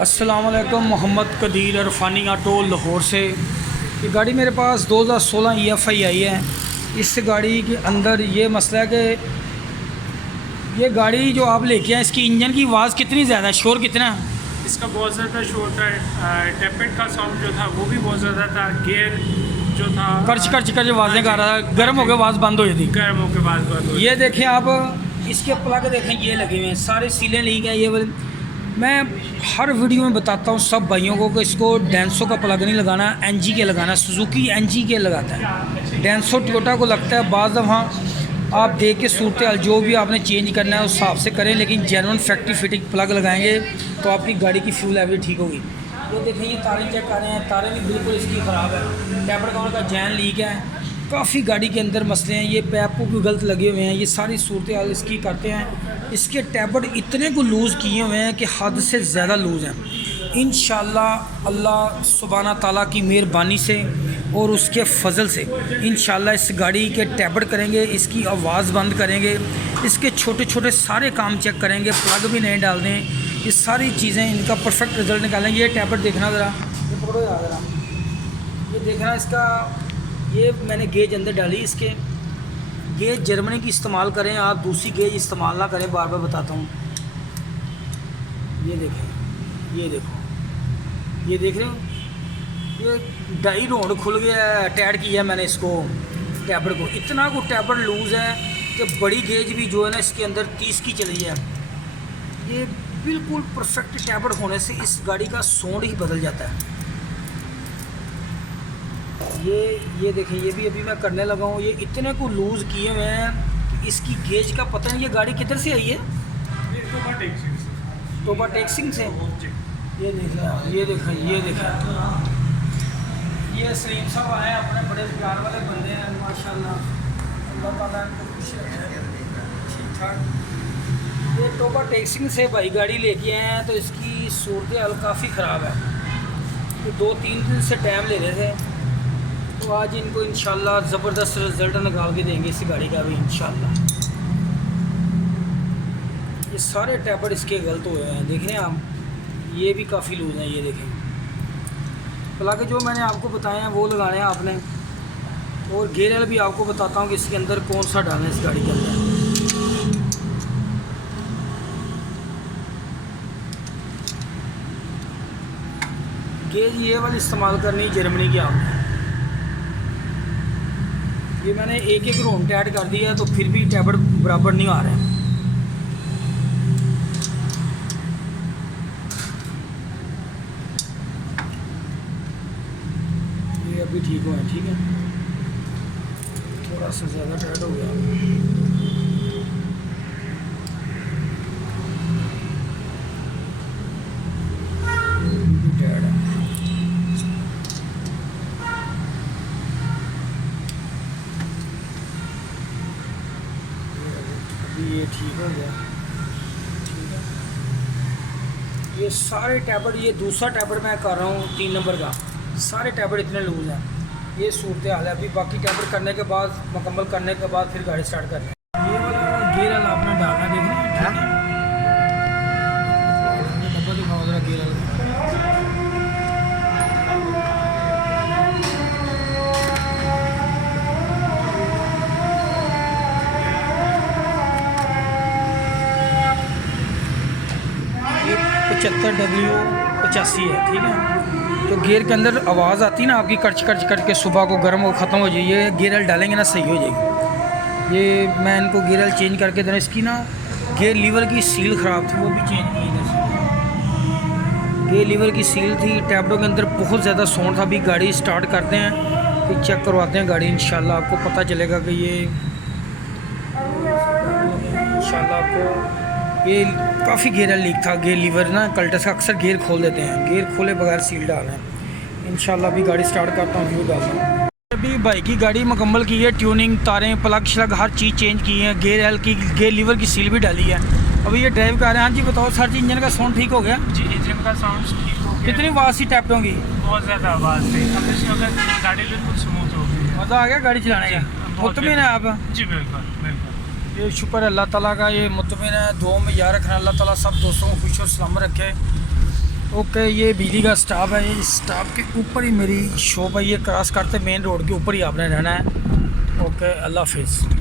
अस्सलाम वालेकुम। मोहम्मद कदीर अरफानी ऑटो लाहौर से। ये गाड़ी मेरे पास 2016 EFI आई है। इस गाड़ी के अंदर ये मसला है कि ये गाड़ी जो आप लेके आए इसकी इंजन की आवाज़ कितनी ज़्यादा, शोर कितना है? इसका बहुत ज़्यादा शोर था। टेपेट का साउंड जो था वो भी बहुत ज़्यादा था। गियर जो था कर्च कर्च कर आवाज़ें कर रहा था, गर्म होकर आवाज़ बंद हो जाती। गर्म होकर बाद बंद हो। ये देखें आप, इसके प्लग देखें, ये लगे हुए हैं, सारे सीलें लीक हैं। ये वाले मैं हर वीडियो में बताता हूँ सब भाइयों को कि इसको डेंसो का प्लग नहीं लगाना, NG के लगाना। सुजुकी NG के लगाता है, डेंसो टोयोटा को लगता है। बाद दफ़ा आप देख के सूरत हाल जो भी आपने चेंज करना है उस हिसाब से करें, लेकिन जेन्युइन फैक्ट्री फिटिंग प्लग लगाएंगे तो आपकी गाड़ी की फ्यूल एवरेज ठीक होगी। ये देखें, ये तारें चेक कर रहे हैं, तारें भी बिल्कुल इसकी ख़राब है। टैपर काउंटर का जैन लीक है, काफ़ी गाड़ी के अंदर मसले हैं। ये पैप को भी गलत लगे हुए हैं। ये सारी सूरत हाल इसकी करते हैं। इसके टैबर्ड इतने को लूज़ किए हुए हैं कि हद से ज़्यादा लूज़ हैं। इंशाल्लाह अल्लाह सुब्हाना ताला की मेहरबानी से और उसके फजल से इंशाल्लाह इस गाड़ी के टैबर्ड करेंगे, इसकी आवाज़ बंद करेंगे, इसके छोटे छोटे सारे काम चेक करेंगे, प्लग भी नहीं डाल दें, ये सारी चीज़ें इनका परफेक्ट रिजल्ट निकालेंगे। ये टैबर्ड देखना ज़रा, ये पकड़ो याद ज़रा, ये देखना इसका। ये मैंने गेज अंदर डाली, इसके गेज जर्मनी की इस्तेमाल करें आप, दूसरी गेज इस्तेमाल ना करें, बार बार बताता हूँ। ये देखें, ये देखो, ये देख रहे हो, ये डाई रोड खुल गया है, टैड किया मैंने इसको टैबर्ड को। इतना को टैबर्ड लूज़ है कि बड़ी गेज भी जो है ना इसके अंदर 30 की चली है। ये बिल्कुल परफेक्ट टैबर्ड होने से इस गाड़ी का साउंड ही बदल जाता है। ये देखें, ये भी अभी मैं करने लगा हूँ। ये इतने को लूज़ किए हुए हैं, इसकी गेज का पता नहीं। ये गाड़ी किधर से आई है? टोबा टेक्सिंग से। ये देखें, ये देखें, ये देखें, ये सलीम साहब आए, अपने बड़े प्यार वाले बंदे हैं माशाल्लाह, अल्लाह ताला इनको खुश रखे, ठीक ठाक। ये टोबा टेक्सिंग से भाई गाड़ी लेके आए हैं, तो इसकी सूरत हाल काफ़ी ख़राब है। तो 2-3 दिन से टाइम ले रहे थे, तो आज इनको इंशाल्लाह ज़बरदस्त रिज़ल्ट निकाल के देंगे इस गाड़ी का भी इंशाल्लाह। ये सारे टैबर्ड इसके गलत हुए हैं, देख रहे हैं आप, ये भी काफ़ी लूज़ हैं। ये देखें, प्लग जो मैंने आपको बताए हैं वो लगाने हैं आपने, और गेयर भी आपको बताता हूँ कि इसके अंदर कौन सा डालना है इस गाड़ी के अंदर। गेज ये वाली इस्तेमाल करनी है जर्मनी की आपने। ये मैंने एक रोम ऐड कर दिया है, तो फिर भी टैबर्ड बराबर नहीं आ रहे हैं। ये अभी ठीक हुआ है, ठीक है, थोड़ा सा ज़्यादा टाइट हो गया। ये ठीक हो गया, ठीक है। ये सारे टैबर्ड, ये दूसरा टैबर्ड मैं कर रहा हूँ 3 नंबर का, सारे टैबर्ड इतने लूज़ हैं। ये सूरत हाल है। अभी बाकी टैबर्ड करने के बाद, मुकम्मल करने के बाद फिर गाड़ी स्टार्ट करनी है। ये वाला गेयर वाला आपने डालना, देखना है, ठीक है। डब्बा दिखाओ ज़रा गेयर वाला। W85 है, ठीक है। तो गियर के अंदर आवाज़ आती है ना आपकी, कर्च कर्च करके, सुबह को गर्म हो ख़त्म हो जाइए, गियर ऑयल डालेंगे ना सही हो जाएगी। ये मैं इनको गियर ऑयल चेंज करके देना। इसकी ना गियर लीवर की सील ख़राब थी, वो भी चेंज की है। गियर लीवर की सील थी, टैबलों के अंदर बहुत ज़्यादा साउंड था। अभी गाड़ी स्टार्ट करते हैं, फिर चेक करवाते हैं गाड़ी, इंशाल्लाह आपको पता चलेगा कि ये इंशाल्लाह आपको ये काफ़ी गेयर लीक था। गेयर लीवर ना कल्टस का अक्सर गेयर खोल देते हैं, गेयर खोले बगैर सील डालें। इंशाल्लाह अभी गाड़ी स्टार्ट करता हूँ, व्यू डालता हूँ। अभी भाई की गाड़ी मुकम्मल की है, ट्यूनिंग, तारें, प्लग श्लग हर चीज़ चेंज की है, गेयर एल की, गेयर लीवर की सील भी डाली है। अभी ये ड्राइव कर रहे हैं। हाँ जी बताओ सर जी, इंजन का साउंड ठीक हो गया? जी, इंजन का साउंड ठीक हो गया। कितनी आवाज़ थी टैपटों की? बहुत ज़्यादा आवाज़ थी। अब इसमें गाड़ी बिल्कुल स्मूथ हो गई, मज़ा आ गया गाड़ी चलाने का? मुतमिन है आप? जी बिल्कुल बिल्कुल। ये शुक्र अल्लाह ताला का, ये मुतमिन है, दुआ में याद रखना अल्लाह ताला सब दोस्तों को खुश और सलामत रखे। ओके, ये बिजली का स्टॉप है, इस स्टॉप के ऊपर ही मेरी शॉप है, ये क्रॉस करते मेन रोड के ऊपर ही आपने रहना है। ओके, अल्लाह हाफिज़।